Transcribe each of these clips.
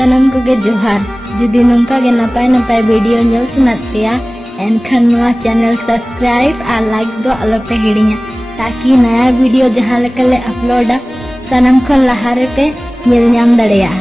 sanam koge johar. Judi nongka ge napai video nyel sunat peya, enkhan noa channel subscribe R like do alope hirinya ताकि नया video जहां lekale upload sanam khon lahare pe nyel nyam dareya.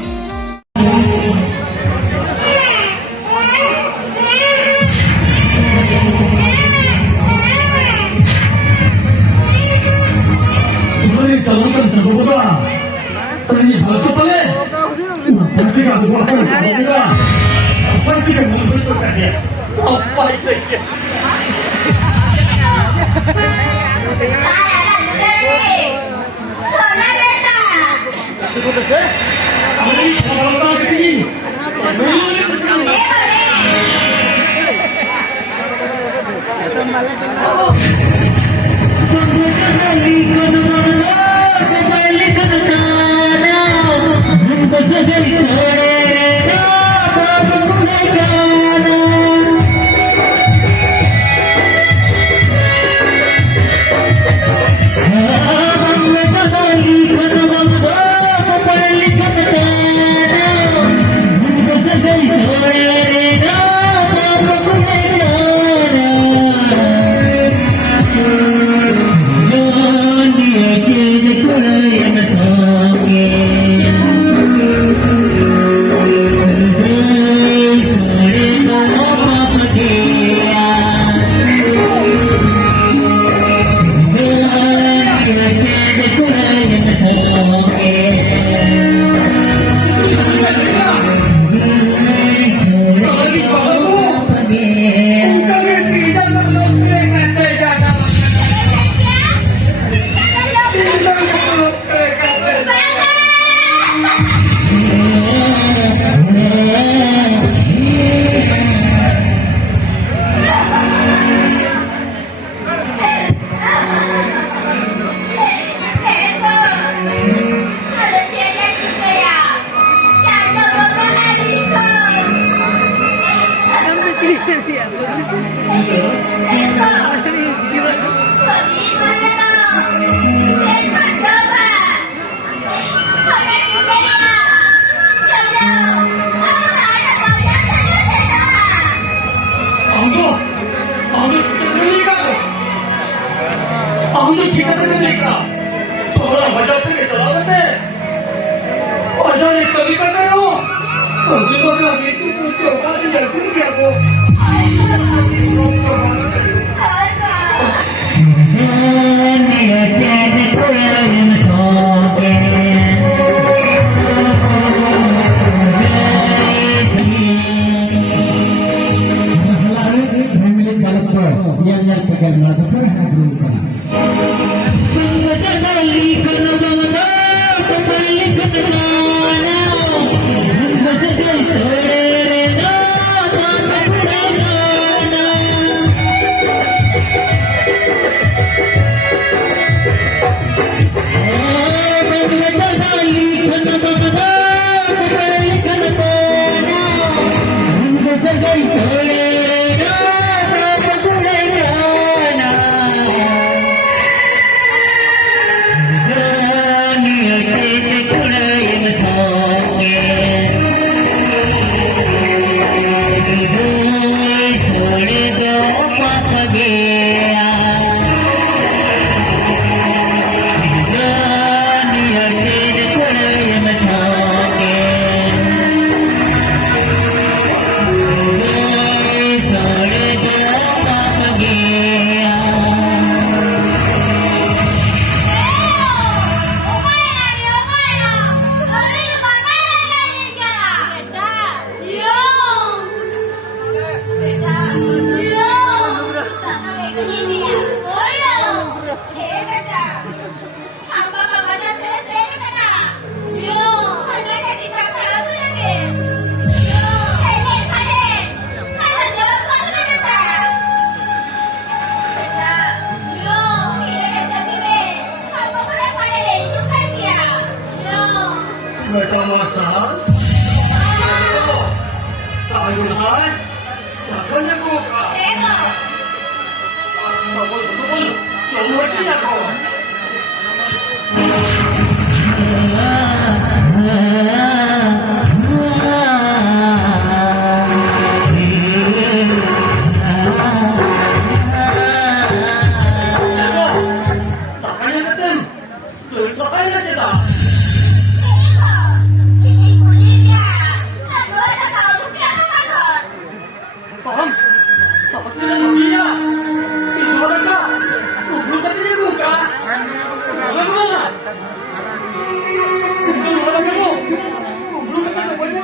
Ah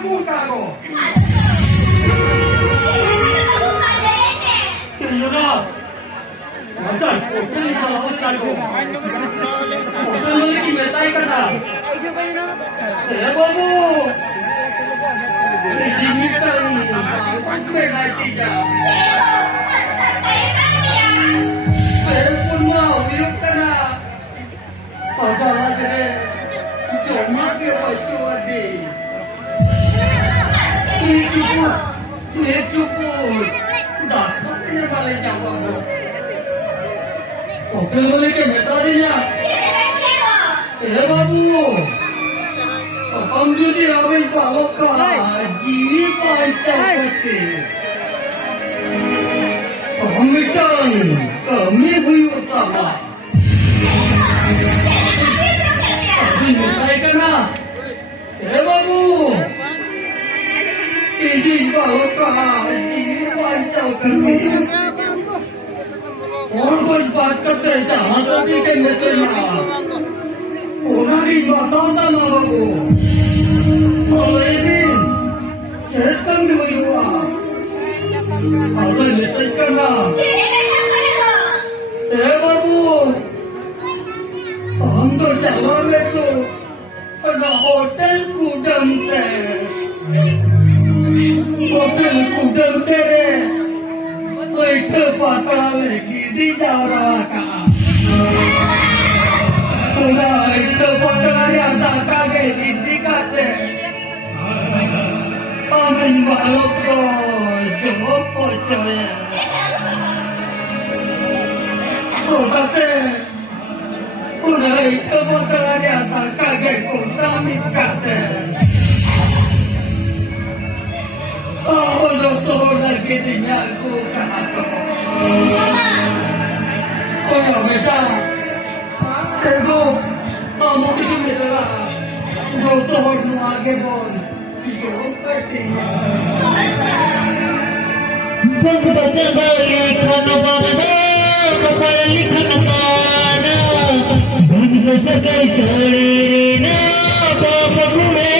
puta ko. Kaya Macan, hotel jalan ko. Hotel malaki betay ka na. Eh babu. Limitan. Betay tiga. Pun mau uyuk ka na. Pagala gede. Joma ke baju adi. Ni cukup. Dapat ini balik jawab. Hotel वाले के बता देना ए बाबू हम जो दी रावण पालो का जी पांचा करते हम मिटन कमी हुई होता है अभी मिटाई करना ए बाबू जी पालो का जी पांचा करते और कुछ बात करते जहाँ तक के मित्र ना उन्हें बताओ ना माँ को और ये दिन चेतन भी हुई हुआ अगर मित्र करना ए बाबू हम तो चलो में तो अपना होटल कुडम से बैठे पाता लेगी दी जा रहा का एक पकड़ा या दाता के नीति काटे इन बालों को जो पहुंचे तो कहते उन्हें एक पकड़ा या दाता के कुर्ता निकालते तो लड़के दुनिया को कहा तो ओए बेटा तेरे मुझे मिला जो तो आगे बोल जो करते हैं बंद बोली खन बंद कपड़ लिखन पाना बंद सके सोरे ना बाप घूमे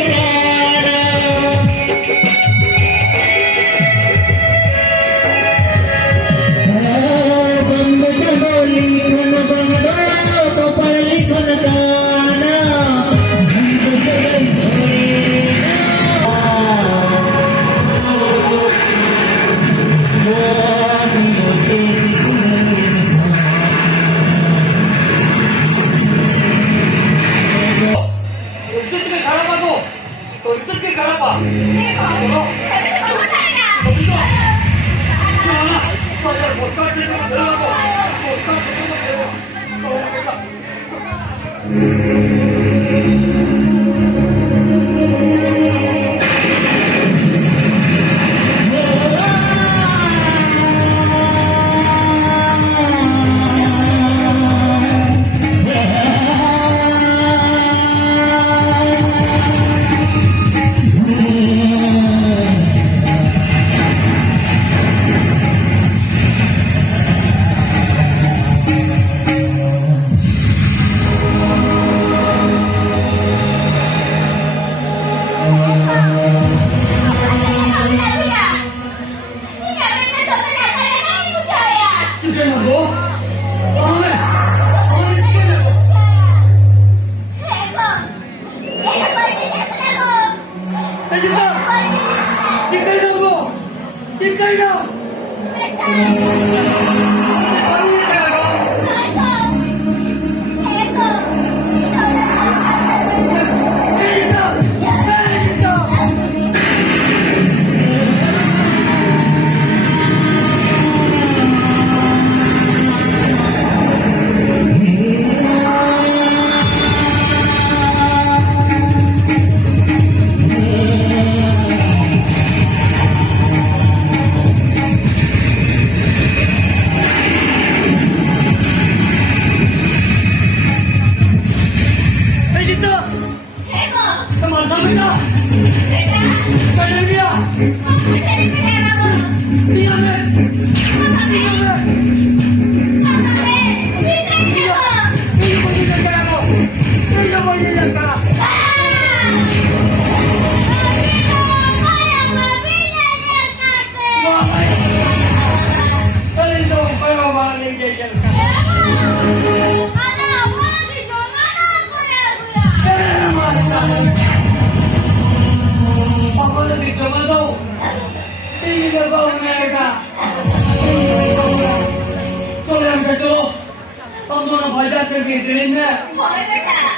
Grine.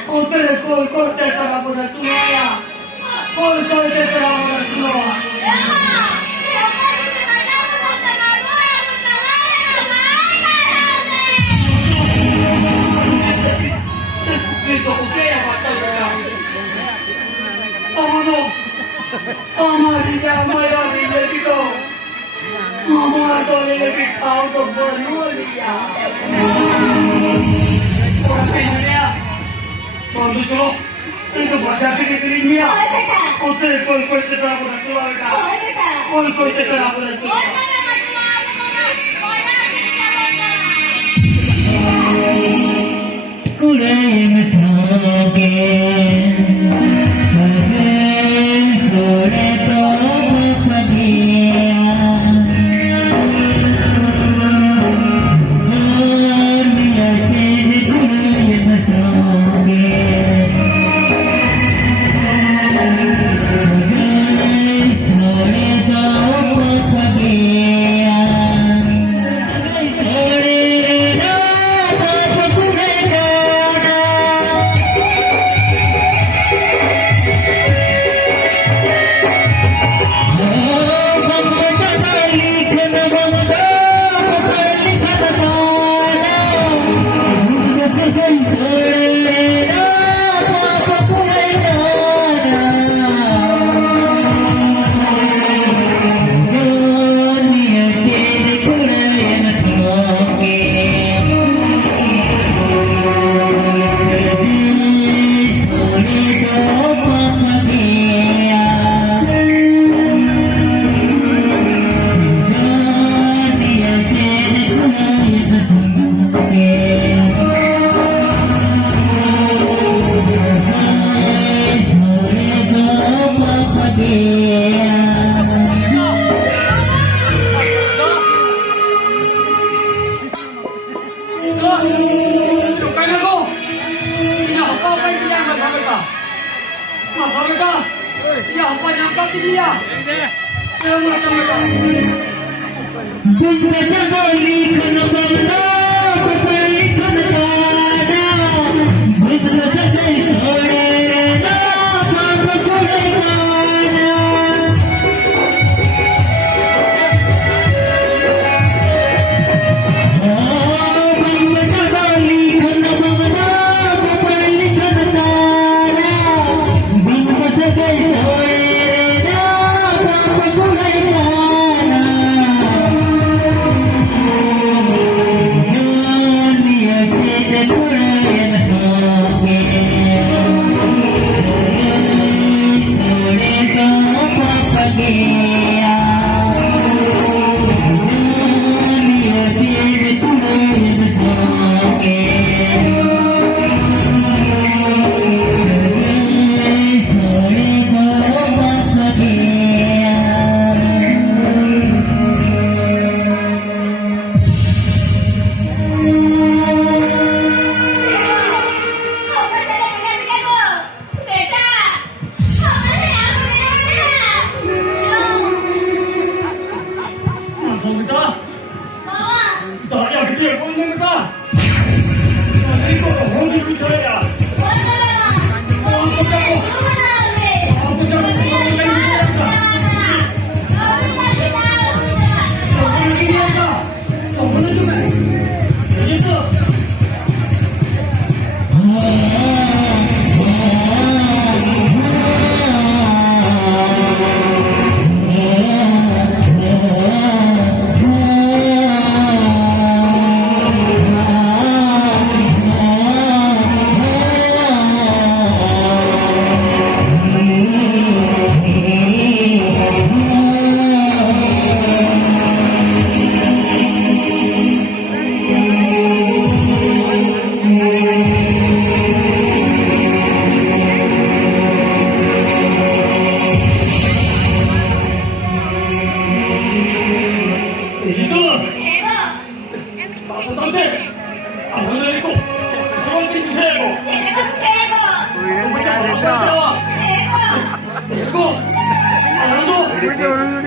Kotere koi korte tara boda sunoya. Koi korte tara boda sunoya. Itu oke ya baca ya. Tomo. Amari jamaya dile kito. Mama to le kitao to bolu liya. बंधु चलो इनको बचा के निकली मियाँ उधर कोई कोई तेरा बोला सुना बेटा कोई तेरा बोला सुना कुले मिठाके सजन सोरे तो पदिया दुनिया तेरे कुले मिठाके सोरे तो पदिया सोरे ना कुले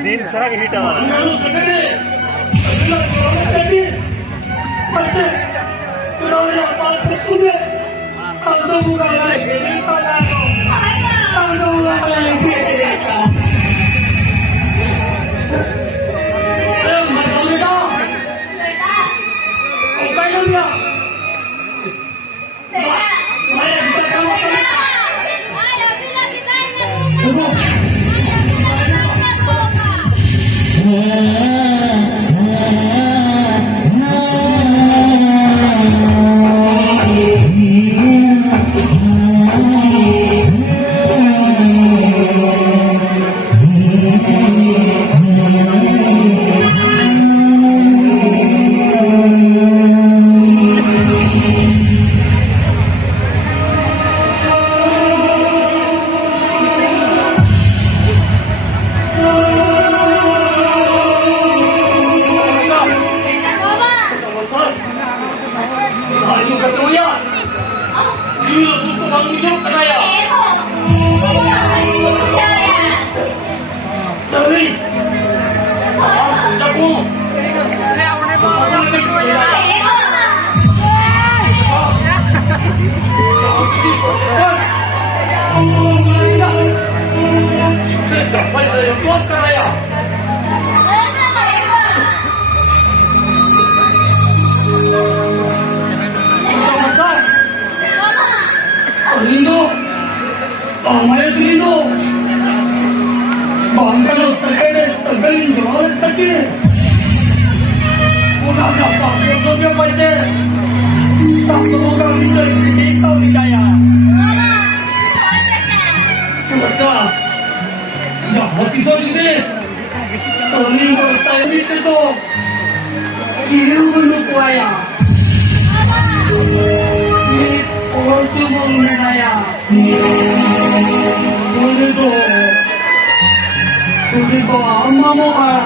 दिन सराग हिट आवाला तुला Tanto bukan lagi padaku. Tanto bukan lagi. Macam itu. Kau kaya dia. Maya kita kamu. Hal juga tu ya. Juru suku mengujung kenaya. Dari. Jago. Kita pada yang buat kenaya. Lindo, Maya Lindo, Bangkano Tagay Joran Taki, Udah dapat besoknya baca, satu orang kita kau dikaya. Mereka, jangan pisau ini, Lindo tadi itu, cium belum kuaya. Orang semua menaya, boleh tu, amma moha,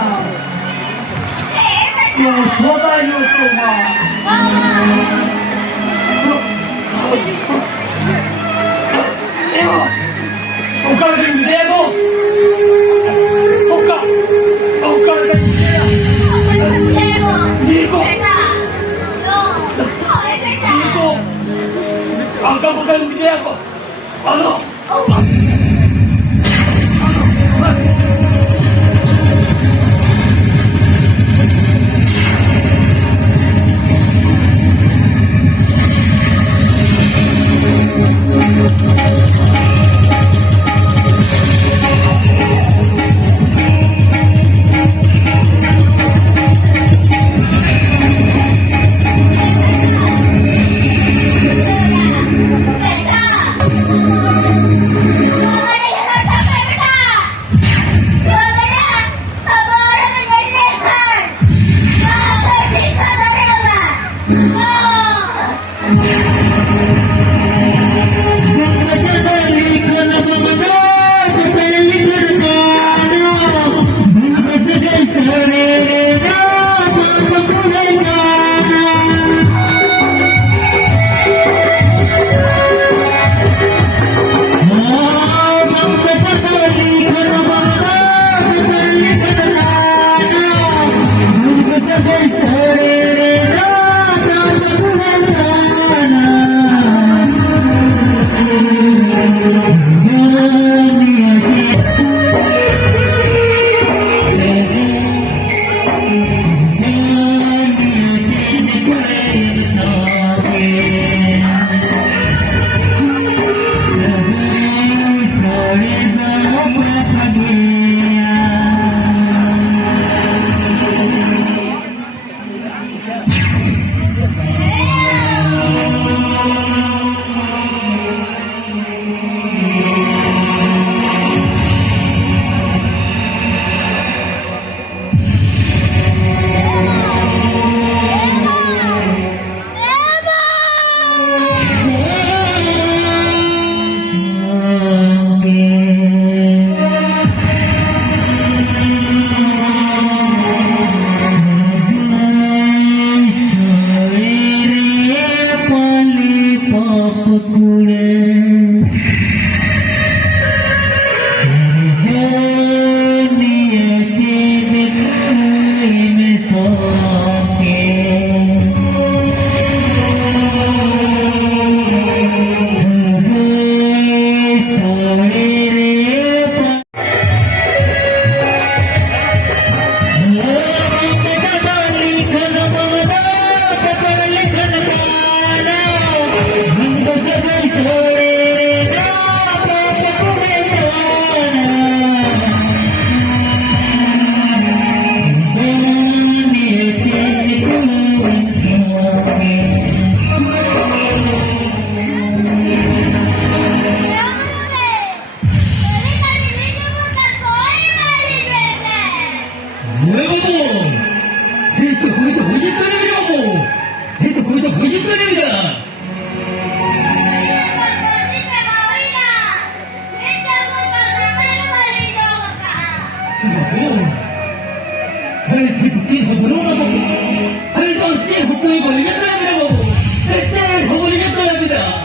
yo soda yo tu mah, oka kerja aku, oka kerja, jiko. Angkat bukan bijaya kok. Halo. 왜 보고? 헤이트 거기서 허짓거리라고. 헤이트 거기서 허짓거리라. 헤이트 부팅 허브로라고. 헤이트 찌 허브에 걸리겠더라고. 헤이트 허브리겠더라고.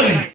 Ini